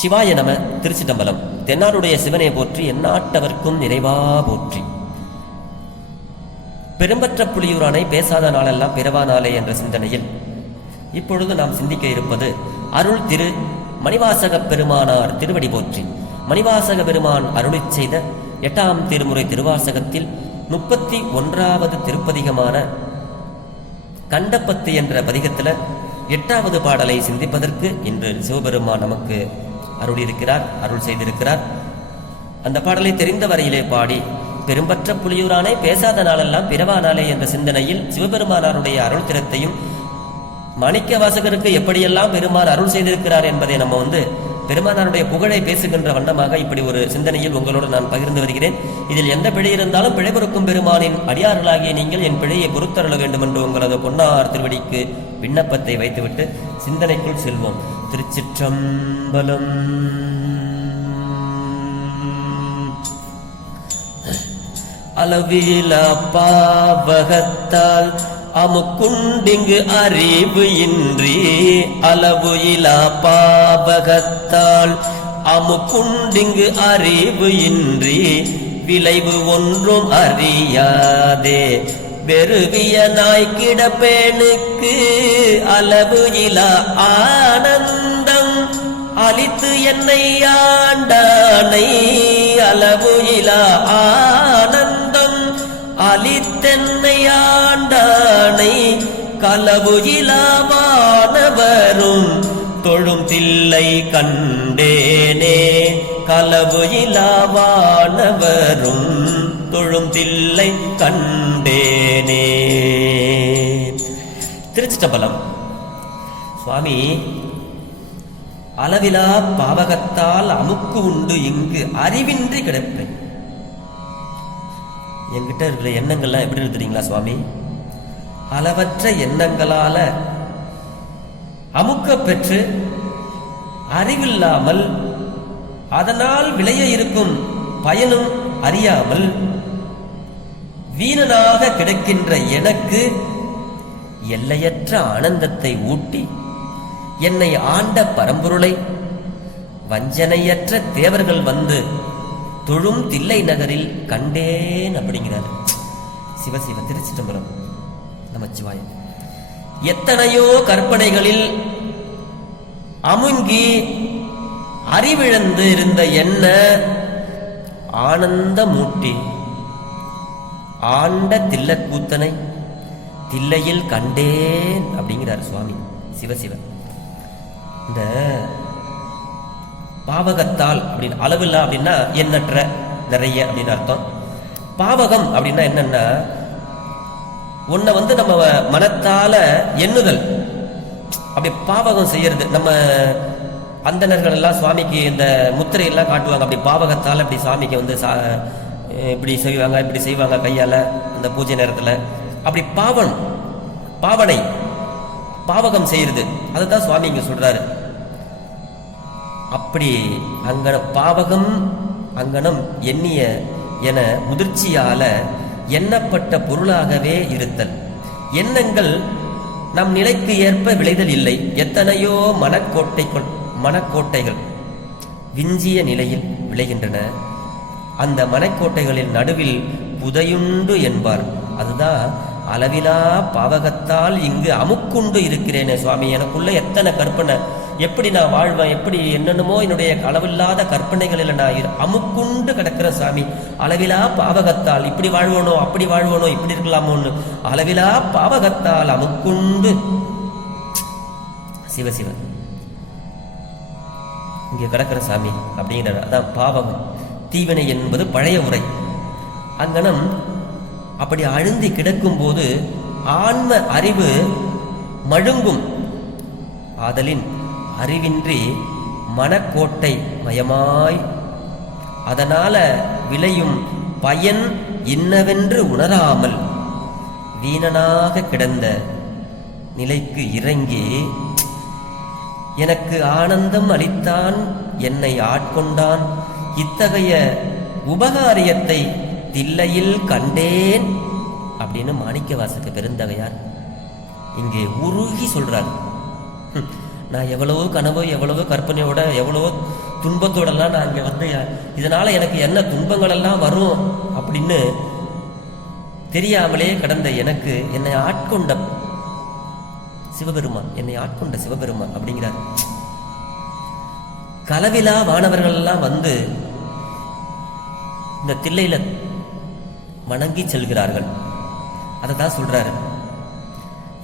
சிவாய நம திருச்சிதம்பலம். தென்னாருடைய சிவனை போற்றி எந்நாட்டவர்க்கும் நிறைவா போற்றி. பெரும்பற்ற புலியூரானை பேசாத நாளெல்லாம் பிறவா நாளே என்ற சிந்தனையில். இப்பொழுது நாம் சிந்திக்க இருப்பது அருள் திரு மணிவாசக பெருமானார் திருவடி போற்றி. மணிவாசக பெருமான் அருளி செய்த எட்டாம் திருமுறை திருவாசகத்தில் முப்பத்தி ஒன்றாவது திருப்பதிகமான கண்டப்பத்து என்ற பதிகத்தில் எட்டாவது பாடலை சிந்திப்பதற்கு இன்று சிவபெருமான் நமக்கு அருளியிருக்கிறார் அருள் செய்திருக்கிறார். அந்த பாடலை தெரிந்த வரையிலே பாடி பெரும்பற்ற புலியூரானே பேசாத நாளெல்லாம் பிறவா நாளே என்ற சிந்தனையில் சிவபெருமானாருடைய அருள் திறத்தையும் மாணிக்க வாசகருக்கு எப்படியெல்லாம் பெருமான் அருள் செய்திருக்கிறார் என்பதை நம்ம வந்து பெருமானாருடைய புகழை பேசுகின்ற வண்ணமாக இப்படி ஒரு சிந்தனையில் உங்களோடு நான் பகிர்ந்து வருகிறேன். இதில் எந்த பிழை இருந்தாலும் பிழை பொறுக்கும் பெருமானின் அடியார்களாகிய நீங்கள் என் பிழையை பொறுத்தருள வேண்டும் என்று உங்களது பொன்னார் திருவடிக்கு விண்ணப்பத்தை வைத்துவிட்டு சிந்தனைக்குள் செல்வோம். திருச்சிற்றம்பலம் அளவில பாவகத்தால் அமுக்குண்டிங்கு அறிவு இன்றி அளவு இலா பாவகத்தால் அமுக்குண்டிங்கு அறிவு இன்றி விளைவு ஒன்றும் அறியாதே வெறுவிய நாய் கிடப்பேனுக்கு அளவு இலா ஆன வைத்து என்னை ஆண்டானை அளவு இலா ஆனந்தம். அழித்தென்னை ஆண்டானை களவு இலாவானவரும் தொழும் தில்லை கண்டேனே களவு இலாவானவரும் தொழும் தில்லை கண்டேனே. திருச்சிட்டம்பலம் சுவாமி அளவிலா பாவகத்தால் அமுக்கு உண்டு இங்கு அறிவின்றி கிடப்பேன். என்கிட்ட இருக்கிற எண்ணங்கள்லாம் எப்படி இருக்குறீங்களா சுவாமி? அளவற்ற எண்ணங்களால அமுக்க பெற்று அறிவில்லாமல் அதனால் விளைய இருக்கும் பயனும் அறியாமல் வீணனாக கிடக்கின்ற எனக்கு எல்லையற்ற ஆனந்தத்தை ஊட்டி என்னை ஆண்ட பரம்பொருளை. வஞ்சனையற்ற தேவர்கள் வந்து தொழும் தில்லை நகரில் கண்டேன் அப்படிங்கிறார். சிவசிவ திருச்சிதம்பரம் நமச்சிவாய எத்தனையோ கற்பனைகளில் அமுங்கி அறிவிழந்து இருந்த என்ன? ஆனந்த மூட்டி ஆண்ட தில்லக்கூத்தனை தில்லையில் கண்டேன் அப்படிங்கிறார் சுவாமி. சிவசிவன் இந்த பாவகத்தால் அப்படின்னு அளவில்லா அப்படின்னா எண்ணற்ற நிறைய அப்படின்னு அர்த்தம். பாவகம் அப்படின்னா என்னன்னா உன்னை வந்து நம்ம மனத்தால எண்ணுதல். அப்படி பாவகம் செய்யறது. நம்ம அந்தனர்கள் எல்லாம் சுவாமிக்கு இந்த முத்திரை எல்லாம் காட்டுவாங்க. அப்படி பாவகத்தால் அப்படி சாமிக்கு வந்து சா இப்படி செய்வாங்க இப்படி செய்வாங்க கையால் அந்த பூஜை நேரத்தில். அப்படி பாவன் பாவனை பாவகம் செய்யறது. அதுதான் சுவாமி இங்கே சொல்கிறாரு அப்படி அங்கன பாவகம் அங்கனம் எண்ணிய என முதிர்ச்சியால எண்ணப்பட்ட பொருளாகவே இருத்தல். எண்ணங்கள் நம் நிலைக்கு ஏற்ப விளைதல் இல்லை. எத்தனையோ மனக்கோட்டைகள் மனக்கோட்டைகள் விஞ்சிய நிலையில் விளைகின்றன. அந்த மனக்கோட்டைகளின் நடுவில் புதையுண்டு என்பார். அதுதான் அளவிலா பாவகத்தால் இங்கு அமுக்குண்டு இருக்கிறேனே சுவாமி. எனக்குள்ள எத்தனை கற்பனை எப்படி நான் வாழ்வேன் எப்படி என்னென்னமோ என்னுடைய அளவில்லாத கற்பனைகளில் நான் அமுக்குண்டு கிடக்கிற சாமி. அளவிலா பாவகத்தால் இப்படி வாழ்வனோ அப்படி வாழ்வனோ இப்படி இருக்கலாமோன்னு அளவிலா பாவகத்தால் அமுக்குண்டு. சிவசிவன் இங்கே கிடக்கிற சாமி அப்படிங்கிறார். அதான் பாவம். தீவினை என்பது பழைய உரை. அங்கனம் அப்படி அழுந்தி கிடக்கும்போது ஆன்ம அறிவு மழுங்கும். ஆதலின் அறிவின்றி மனக்கோட்டை மயமாய் அதனால விளையும் பயன் இன்னவென்று உணராமல் வீணனாக கிடந்த நிலைக்கு இறங்கி எனக்கு ஆனந்தம் அளித்தான் என்னை ஆட்கொண்டான் இத்தகைய உபகாரியத்தை தில்லையில் கண்டேன் அப்படின்னு மாணிக்க வாசக பெருந்தகையார் இங்கே உருகி சொல்றார். நான் எவ்வளவோ கனவு எவ்வளவோ கற்பனையோட எவ்வளவோ துன்பத்தோடலாம் நான் இங்கே வந்து இதனால் எனக்கு என்ன துன்பங்கள் எல்லாம் வரும் அப்படின்னு தெரியாமலே கடந்த எனக்கு என்னை ஆட்கொண்ட சிவபெருமான் என்னை ஆட்கொண்ட சிவபெருமான் அப்படிங்கிறார். கலவிலா வானவர்கள் எல்லாம் வந்து இந்த தில்லையில வணங்கி செல்கிறார்கள். அதை தான் சொல்றாரு.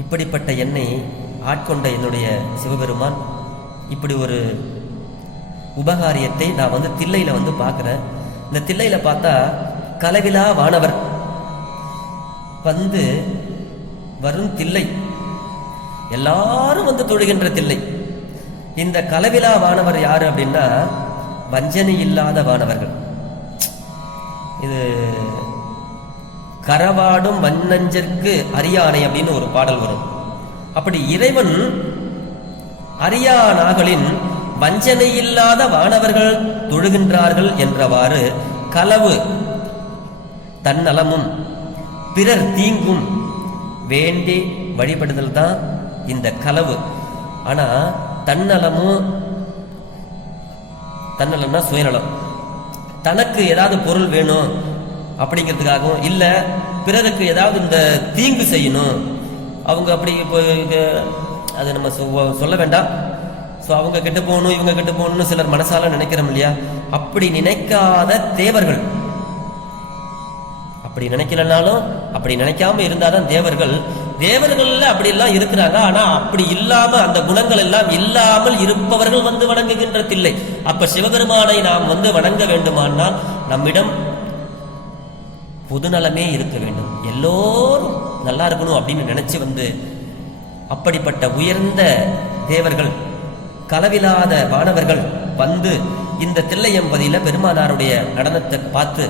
இப்படிப்பட்ட என்னை ஆட்கொண்ட என்னுடைய சிவபெருமான் இப்படி ஒரு உபகாரியத்தை நான் வந்து தில்லையில் வந்து பார்க்குறேன். இந்த தில்லையில் பார்த்தா கலவிலா வானவர் வந்து வரும் தில்லை. எல்லாரும் வந்து தொழுகின்ற தில்லை. இந்த கலவிலா வானவர் யார் அப்படின்னா வஞ்சனை இல்லாத வானவர்கள். இது கரவாடும் வன்னஞ்சற்கு அரியானை அப்படின்னு ஒரு பாடல் வரும். அப்படி இறைவன் அரியானாகளின் வஞ்சனை இல்லாத வானவர்கள் தொழுகின்றார்கள் என்றவாறு களவு தன்னலமும் பிறர் தீங்கும் வேண்டி வழிபடுதல் தான் இந்த களவு ஆனா தன்னலமும் தன்னலம்னா சுயநலம். தனக்கு ஏதாவது பொருள் வேணும் அப்படிங்கிறதுக்காகவும் இல்லை பிறருக்கு ஏதாவது இந்த தீங்கு செய்யணும் அவங்க அப்படி இப்போ அது நம்ம சொல்ல வேண்டாம். ஸோ அவங்க கெட்டு போகணும் இவங்க கெட்டு போகணும்னு சிலர் மனசால நினைக்கிறோம் இல்லையா? அப்படி நினைக்காத தேவர்கள். அப்படி நினைக்கலனாலும் அப்படி நினைக்காம இருந்தாதான் தேவர்கள். தேவர்கள்ல அப்படி எல்லாம் இருக்கிறாங்க. ஆனா அப்படி இல்லாம அந்த குணங்கள் எல்லாம் இல்லாமல் இருப்பவர்கள் வந்து வணங்குகின்ற தில்லை அப்ப சிவபெருமானை நாம் வந்து வணங்க வேண்டுமானால் நம்மிடம் பொதுநலமே இருக்க வேண்டும். எல்லோரும் நல்லா இருக்கணும் அப்படின்னு நினச்சி வந்து அப்படிப்பட்ட உயர்ந்த தேவர்கள் களவிலாத மாணவர்கள் வந்து இந்த தில்லையம்பதியில் பெருமானாருடைய நடனத்தை பார்த்து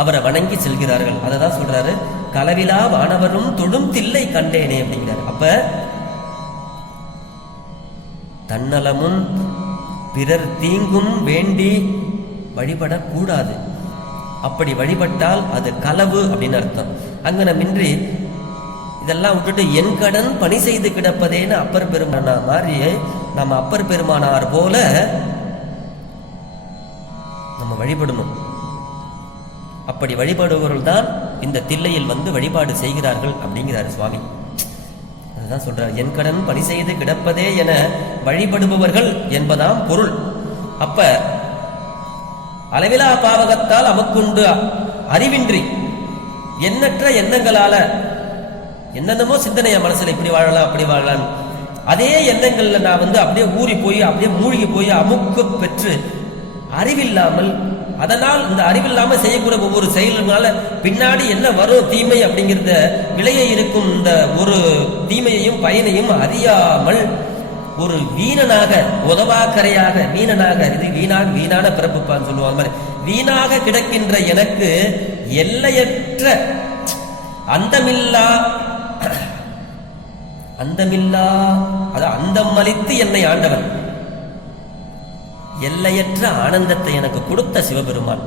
அவரை வணங்கி செல்கிறார்கள். அதை தான் சொல்றாரு கலவிலா வானவரும் தொழும் தில்லை கண்டேனே அப்படிங்கிறார். அப்ப தன்னலமும் பிறர் தீங்கும் வேண்டி வழிபடக்கூடாது. அப்படி வழிபட்டால் அது களவு அப்படின்னு அர்த்தம். அங்கனமின்றி இதெல்லாம் விட்டுட்டு என் கடன் பணி செய்து கிடப்பதேன்னு அப்பர் பெருமானா மாதிரி நம்ம அப்பர் பெருமானார் போல நம்ம வழிபடணும். அப்படி வழிபடுபவர்கள் தான் இந்த தில்லையில் வந்து வழிபாடு செய்கிறார்கள் அப்படிங்கிறாரு சுவாமி. அதுதான் சொல்றார் என் கடன் பணி செய்து கிடப்பதே என வழிபடுபவர்கள் என்பதாம் பொருள். அப்ப அளவிலா பாவகத்தால் அமக்குண்டு அறிவின்றி எண்ணற்ற எண்ணங்களால என்னென்னமோ சிந்தனை என் இப்படி வாழலாம் அப்படி வாழலாம். அதே எண்ணங்களில் நான் வந்து அப்படியே ஊறி போய் அப்படியே மூழ்கி போய் அமுக்கு பெற்று அறிவில்லாமல் அதனால் இந்த அறிவில்லாமல் செய்யக்கூடிய ஒவ்வொரு செயல்களால பின்னாடி என்ன வரும் தீமை அப்படிங்கிறத விளைய இருக்கும் இந்த ஒரு தீமையையும் பயனையும் அறியாமல் ஒரு வீணனாக உதவாக்கரையாக வீணனாக இது வீணாக வீணான பிறப்புப்பான்னு சொல்லுவாங்க மாதிரி வீணாக கிடக்கின்ற எனக்கு எல்லையற்ற அந்தமில்லா அந்தமில்லா அது அந்தம் அளித்து என்னை ஆண்டவன். எல்லையற்ற ஆனந்தத்தை எனக்கு கொடுத்த சிவபெருமான்.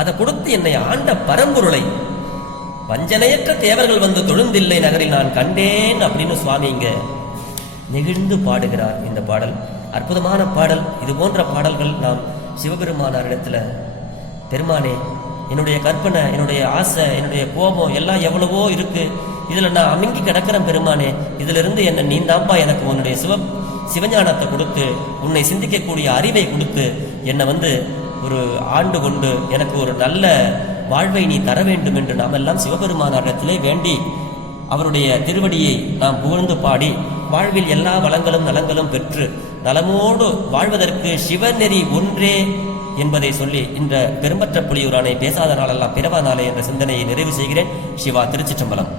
அதை கொடுத்து என்னை ஆண்ட பரம்பொருளை. வஞ்சனையற்ற தேவர்கள் வந்து தொழுந்தில்லை நகரில் நான் கண்டேன் அப்படின்னு சுவாமி இங்க நெகிழ்ந்து பாடுகிறார் இந்த பாடல். அற்புதமான பாடல். இது போன்ற பாடல்கள் நாம் சிவபெருமானாரிடத்துல பெருமானே என்னுடைய கற்பனை என்னுடைய ஆசை என்னுடைய கோபம் எல்லாம் எவ்வளவோ இருக்கு. இதுல நான் அமுங்கி கிடக்கிறேன் பெருமானே இதுல இருந்து என்ன நீ தான்ப்பா எனக்கு உன்னுடைய சிவ சிவஞானத்தை கொடுத்து உன்னை சிந்திக்கக்கூடிய அறிவை கொடுத்து என்னை வந்து ஒரு ஆண்டு கொண்டு எனக்கு ஒரு நல்ல வாழ்வை நீ தர வேண்டும் என்று நாம் எல்லாம் சிவபெருமானிடத்திலே வேண்டி அவருடைய திருவடியை நாம் புகழ்ந்து பாடி வாழ்வில் எல்லா வளங்களும் நலங்களும் பெற்று நலமோடு வாழ்வதற்கு சிவநெறி ஒன்றே என்பதை சொல்லி இந்த பெரும்பற்ற புலியூரானை பேசாத நாளெல்லாம் பிறவா நாளே என்ற சிந்தனையை நிறைவு செய்கிறேன். சிவா திருச்சிற்றம்பலம்.